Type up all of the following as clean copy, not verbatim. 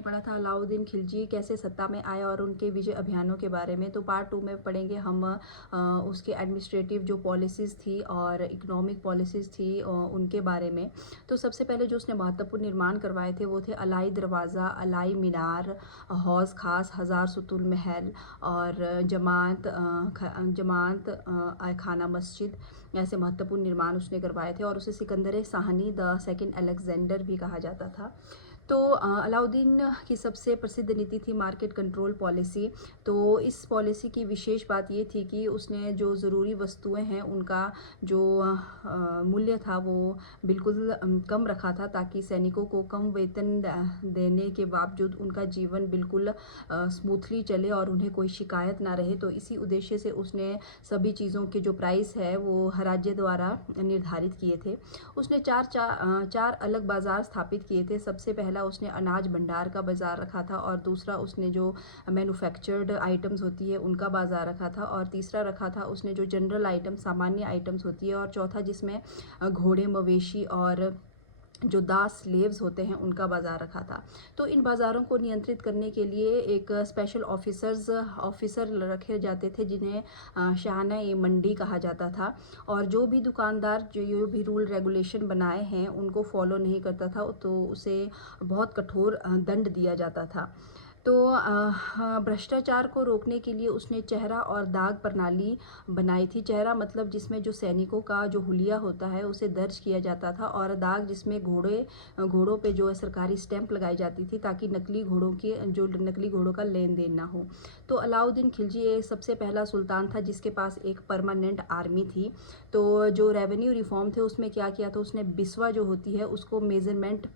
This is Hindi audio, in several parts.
हमने पढ़ा था अलाउद्दीन खिलजी कैसे सत्ता में आया और उनके विजय अभियानों के बारे में। तो पार्ट 2 में पढ़ेंगे हम उसके एडमिनिस्ट्रेटिव जो पॉलिसीज़ थी और इकोनॉमिक पॉलिसीज़ थी उनके बारे में। तो सबसे पहले जो उसने महत्वपूर्ण निर्माण करवाए थे वो थे अलाई दरवाज़ा, अलाई मीनार, हौज़ खास, हज़ार सुतुल महल और जमात खाना मस्जिद। ऐसे महत्वपूर्ण निर्माण उसने करवाए थे और उसे Sikandar Shahani the second Alexander भी कहा जाता था। तो अलाउद्दीन की सबसे प्रसिद्ध नीति थी मार्केट कंट्रोल पॉलिसी। तो इस पॉलिसी की विशेष बात ये थी कि उसने जो ज़रूरी वस्तुएं हैं उनका जो मूल्य था वो बिल्कुल कम रखा था, ताकि सैनिकों को कम वेतन देने के बावजूद उनका जीवन बिल्कुल स्मूथली चले और उन्हें कोई शिकायत ना रहे। तो इसी उद्देश्य से उसने सभी चीज़ों के जो प्राइस है वो राज्य द्वारा निर्धारित किए थे। उसने चार अलग बाज़ार स्थापित किए थे। सबसे पहला उसने अनाज भंडार का बाज़ार रखा था, और दूसरा उसने जो मैन्युफैक्चर्ड आइटम्स होती है उनका बाज़ार रखा था, और तीसरा रखा था उसने जो जनरल आइटम सामान्य आइटम्स होती है, और चौथा जिसमें घोड़े, मवेशी और जो दास स्लेव्स होते हैं उनका बाज़ार रखा था। तो इन बाज़ारों को नियंत्रित करने के लिए एक स्पेशल ऑफिसर रखे जाते थे, जिन्हें शाहना ए मंडी कहा जाता था। और जो भी दुकानदार जो भी रूल रेगुलेशन बनाए हैं उनको फॉलो नहीं करता था तो उसे बहुत कठोर दंड दिया जाता था। तो भ्रष्टाचार को रोकने के लिए उसने चेहरा और दाग प्रणाली बनाई थी। चेहरा मतलब जिसमें जो सैनिकों का जो हुलिया होता है उसे दर्ज किया जाता था, और दाग जिसमें घोड़ों पे जो है सरकारी स्टैंप लगाई जाती थी, ताकि नकली घोड़ों का लेन देन ना हो। तो अलाउद्दीन खिलजी एक सबसे पहला सुल्तान था जिसके पास एक परमानेंट आर्मी थी। तो जो रेवेन्यू रिफॉर्म थे उसमें क्या किया था उसने, बिस्वा जो होती है उसको मेजरमेंट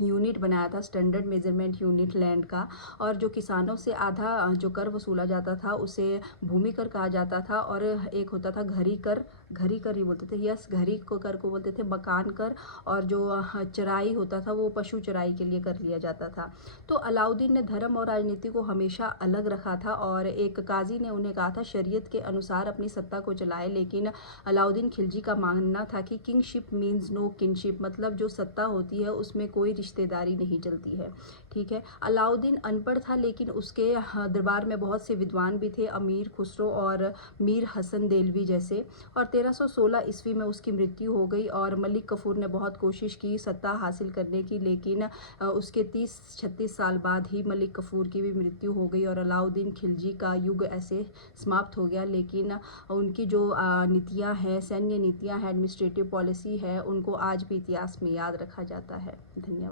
यूनिट बनाया था, स्टैंडर्ड मेजरमेंट यूनिट लैंड का। और जो किसानों से आधा जो कर वसूला जाता था उसे भूमि कर कहा जाता था, और एक होता था घरी कर ही बोलते थे, यस घरी को कर को बोलते थे, मकान कर। और जो चराई होता था वो पशु चराई के लिए कर लिया जाता था। तो अलाउद्दीन ने धर्म और राजनीति को हमेशा अलग रखा था, और एक काजी ने उन्हें कहा था शरीयत के अनुसार अपनी सत्ता को चलाए। लेकिन अलाउद्दीन खिलजी का मानना था कि किंगशिप मीन्स नो किनशिप, मतलब जो सत्ता होती है उसमें कोई रिश्तेदारी नहीं चलती है। ठीक है। अलाउद्दीन अनपढ़ था, लेकिन उसके दरबार में बहुत से विद्वान भी थे, अमीर खुसरो और मीर हसन देलवी जैसे। और 1316 ईस्वी में उसकी मृत्यु हो गई। और मलिक कफूर ने बहुत कोशिश की सत्ता हासिल करने की, लेकिन उसके 30-36 साल बाद ही मलिक कफूर की भी मृत्यु हो गई और अलाउद्दीन खिलजी का युग ऐसे समाप्त हो गया। लेकिन उनकी जो नीतियाँ हैं, सैन्य नीतियाँ हैं, एडमिनिस्ट्रेटिव पॉलिसी है, उनको आज भी इतिहास में याद रखा जाता है। धन्यवाद।